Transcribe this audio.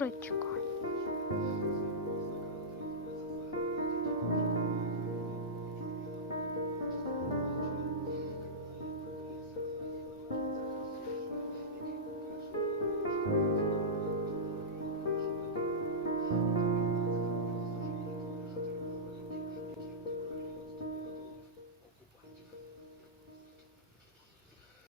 курочка.